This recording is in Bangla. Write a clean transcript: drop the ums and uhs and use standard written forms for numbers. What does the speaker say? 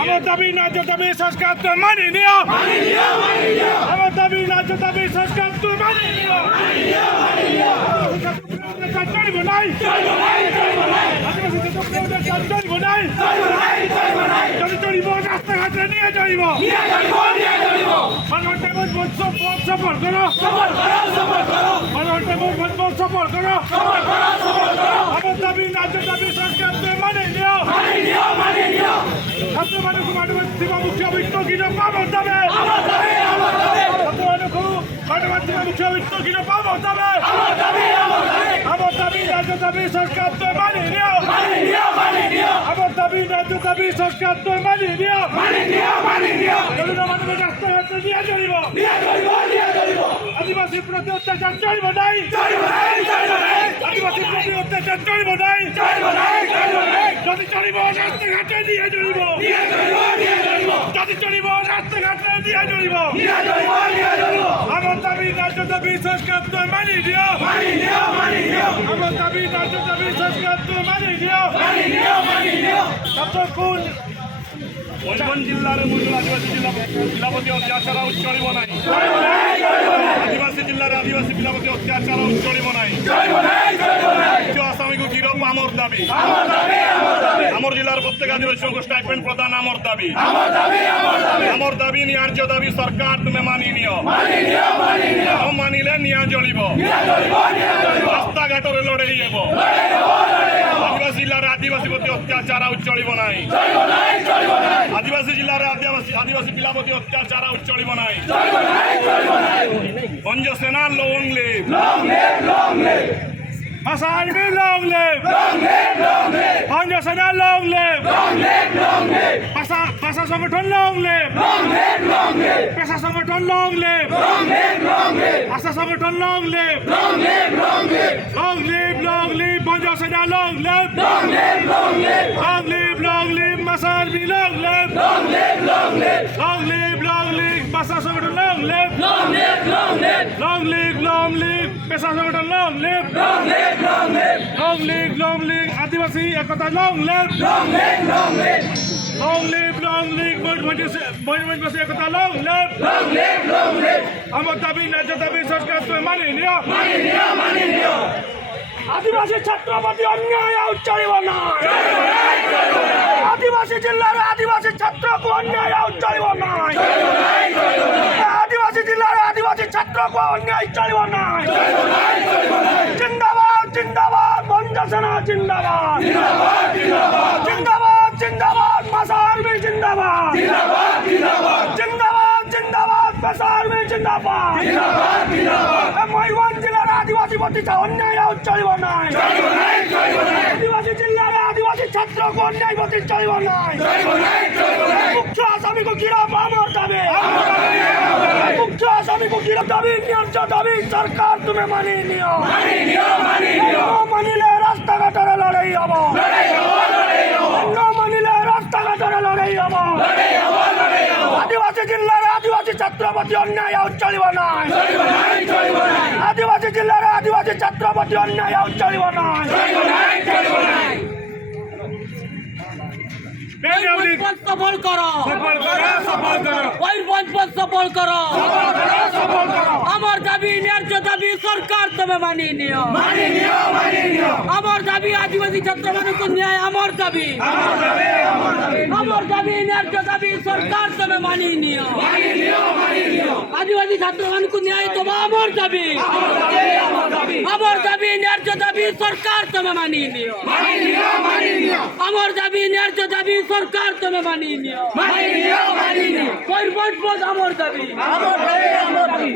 আমার দাবি ন্যায্য দাবি সংস্কার তো মানি নিও, আমার দাবি ন্যায্য দাবি সংস্কার তো মানি নিও। চলব নাই, চলব নাই, যদি চলিব রাস্তাঘাটে নিয়ে চলিব, সফল করো, সফল করো। আমার দাবি ন্যায্য দাবি সংস্কার তো মানি নিও। ছাত্রମାନଙ୍କୁ ଥିବା ମୁଖ୍ୟ ବିଜ୍ଞ ପାବ ଦେବେ, ଛାତ୍ରମାନଙ୍କୁ ଥିବା ମୁଖ୍ୟ ବିଜ୍ଞ ପାବ ଦେବେ। ଆମ ଦାବି ନ୍ୟାଯ୍ୟ ଦାବି ସରକାର ତ ମାନି ନିଅ, ଆମ ଦାବି ନ୍ୟାଯ୍ୟ ଦାବି ସରକାର ତ ମାନି ନିଅ। ଦଳିତମାନଙ୍କୁ ରାସ୍ତାଘାଟ ଦିଆଯିବ, ଆଦିବାସୀ ପ୍ରତି ଅତ୍ୟାଚାର ଚଳିବ ନାହିଁ, ଆଦିବାସୀ ପ୍ରତି ଅତ୍ୟାଚାର ଚଳିବ ନାହିଁ। ଯଦି ଚଳିବ ରାସ୍ତାଘାଟ ଦିଆଯିବ, ଯଦି ଚଳିବ ରାସ୍ତାଘାଟରେ ଦିଆଯିବ। ଆମ ଦାବି ନ୍ୟାଯ୍ୟ ଦାବି ସଂସ୍କାର ତ ମାନି ନିଅ, ଆମ ଦାବି ନ୍ୟାଯ୍ୟ ଦାବି ସଂସ୍କାର ତ ମାନି ନିଅ। ময়ূরভঞ্জ জেলার মূল আদিবাসী পিলাপতি অত্যাচার চলিব না, আদিবাসী জেলার আদিবাসী পিলাপতি অত্যাচার চলিব না। আসামিকে গিরফ আমার দাবি, আমার জেলার প্রত্যেক আদিবাসী স্টাইপেন্ড প্রদান আমার দাবি, আমার দাবি ন্যায্য দাবি সরকার তুমি মানি নিও। মানিলে নিয়া চলিব, রাস্তাঘাটরে লড়াই হব। আদিবাসী জেলার আদিবাসী প্রতি অত্যাচার চলিব না, আদিবাসী জেলার আদিবাসী পিলাপতি অত্যাচার চলিব না। ভঞ্জ সেনা লং লিভ, ভাষা army long live, Bhanja Sena long live, ভাষা সংগঠন লং লিভ, পেশা সংগঠন লং লিভ, আশা সংগঠন long live, long live, long live, Bhanja Sena long live, long live, long live, ভাষা army long live, long live, long live, ভাষা সংগঠন long live, long live, long live, পেশা সংগঠন লং লিভ, লং লিভ, আদিবাসী একতা লং লিভ, লং লিভ, ময়ূরভঞ্জবাসী একতা লং লিভ। আমার দাবি ন্যায্য দাবি সরকার তুমি মানি নিও। আদিবাসী ছাত্রপতি অন্যায় চলিব না, আদিবাসী জেলার আদিবাসী ছাত্রকে অন্যায় চলিব না, আদিবাসী জেলার আদিবাসী ছাত্রকে অন্যায় চলিব না। জিন্দাবাদ, জিন্দাবাদ, ভঞ্জ সেনা জিন্দাবাদ, জিন্দাবাদ, জিন্দাবাদ, ভাষা আর্মি জিন্দাবাদ, জিন্দাবাদ, জিন্দাবাদ, ভাষা আর্মি জিন্দাবাদ। ময়ূরভঞ্জ জেলার আদিবাসী প্রতি অন্যায় চলিব না, আদিবাসী জেলার আদিবাসী ছাত্রকে অন্যায় প্রতি চলিব না। মুখ্য আসামিকে গিরফ আমার দাবি, মুখ্য আসামিকে গিরফ দাবি ন্যায্য দাবি সরকার তুমি মানি নিও। মানিলে রাস্তাঘাটে লড়াই হব, মানিলে রাস্তাঘাটে লড়াই হব। আদিবাসী জেলার আদিবাসী ছাত্রপতি অন্যায় চলিব না, আদিবাসী জেলার আদিবাসী ছাত্রপতি অন্যায় চলিব না। সফল করো, সফল করো, আমার দাবি ন্যায্য দাবি সরকার তুমি মানি নিও। আমার দাবি আদিবাসী ছাত্র মানুষ ন্যায় আমার দাবি, আমার দাবি ন্যায্য দাবি সরকার তুমি মানি নিও। আদিবাসী ছাত্র মানুষ ন্যায় তোমার আমার দাবি, আমার দাবি ন্যায্য দাবি সরকার তুমি মানি নিও। আমার দাবি ন্যায্য দাবি সরকার তুমি মানি নিও। আমার দাবি, আমার দাবি।